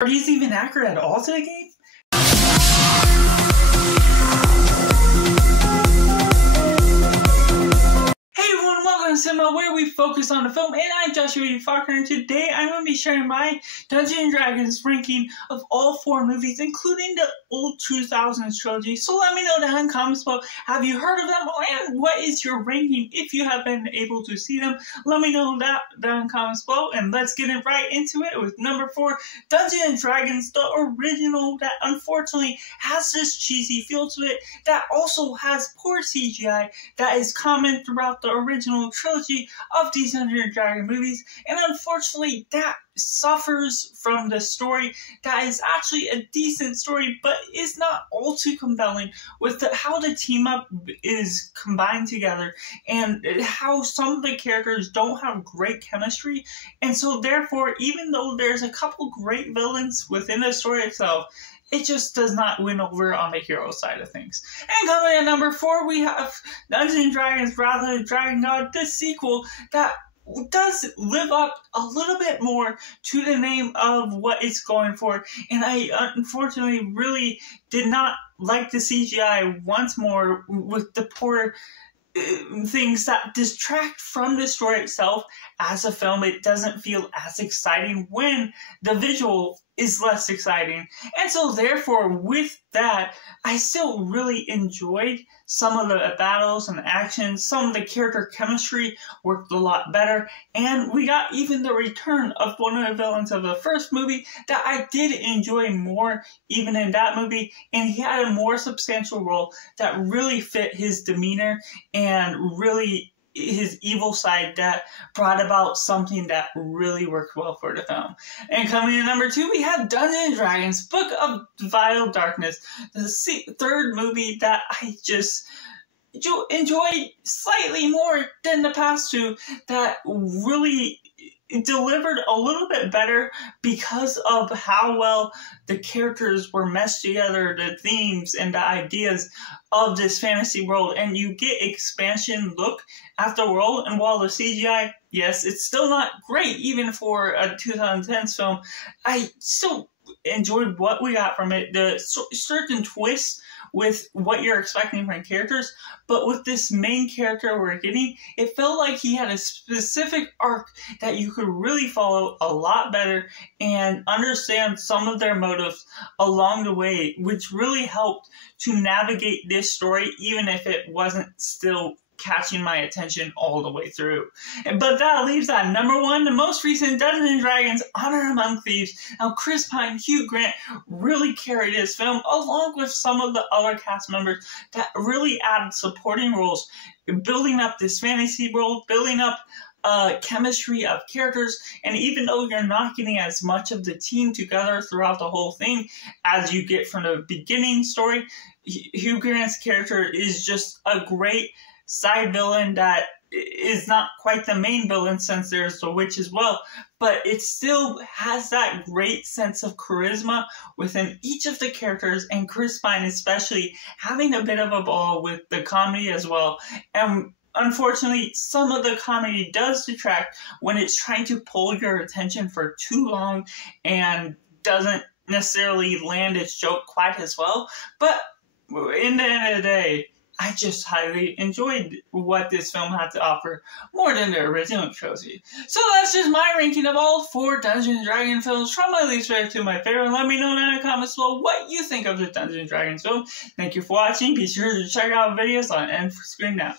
Are these even accurate at all to the game? Cinema, where we focus on the film, and I'm Joshua D Faulkner, and today I'm going to be sharing my Dungeons & Dragons ranking of all 4 movies, including the old 2000s trilogy. So let me know down in the comments below, have you heard of them, and what is your ranking if you have been able to see them? Let me know that down in the comments below, and let's get it right into it with number 4, Dungeons & Dragons, the original that unfortunately has this cheesy feel to it, that also has poor CGI, that is common throughout the original trilogy of these Dungeons & Dragons movies, and unfortunately that suffers from the story that is actually a decent story, but is not all too compelling with how the team up is combined together, and how some of the characters don't have great chemistry, and so therefore, even though there's a couple great villains within the story itself, it just does not win over on the hero side of things. And coming at number 4, we have Dungeons & Dragons Wrath of the Dragon God, the sequel that does live up a little bit more to the name of what it's going for. And I unfortunately really did not like the CGI once more with the poor things that distract from the story itself. As a film, it doesn't feel as exciting when the visual is less exciting. And so therefore, with that, I still really enjoyed some of the battles and actions. Some of the character chemistry worked a lot better, and we got even the return of one of the villains of the first movie that I did enjoy more even in that movie, and he had a more substantial role that really fit his demeanor and really his evil side, that brought about something that really worked well for the film. And coming in number 2, we have Dungeons & Dragons Book of Vile Darkness, the third movie that I just enjoyed slightly more than the past 2, that really delivered a little bit better because of how well the characters were meshed together, the themes and the ideas of this fantasy world, and you get expansion look at the world. And while the CGI, yes, it's still not great even for a 2010s film, I still enjoyed what we got from it. The certain twists with what you're expecting from characters, but with this main character we're getting, it felt like he had a specific arc that you could really follow a lot better and understand some of their motives along the way, which really helped to navigate this story, even if it wasn't still catching my attention all the way through. But that leaves at number 1, the most recent Dungeons & Dragons Honor Among Thieves. Now, Chris Pine, Hugh Grant really carried this film, along with some of the other cast members that really added supporting roles, building up this fantasy world, building up chemistry of characters. And even though you're not getting as much of the team together throughout the whole thing as you get from the beginning story, Hugh Grant's character is just a great side villain that is not quite the main villain, since there's the witch as well, but it still has that great sense of charisma within each of the characters, and Chris Pine especially having a bit of a ball with the comedy as well. And unfortunately, some of the comedy does detract when it's trying to pull your attention for too long and doesn't necessarily land its joke quite as well. But in the end of the day, I just highly enjoyed what this film had to offer, more than the original trilogy. So that's just my ranking of all 4 Dungeons & Dragons films, from my least favorite to my favorite. Let me know down in the comments below what you think of the Dungeons & Dragons film. Thank you for watching. Be sure to check out videos on end screen now.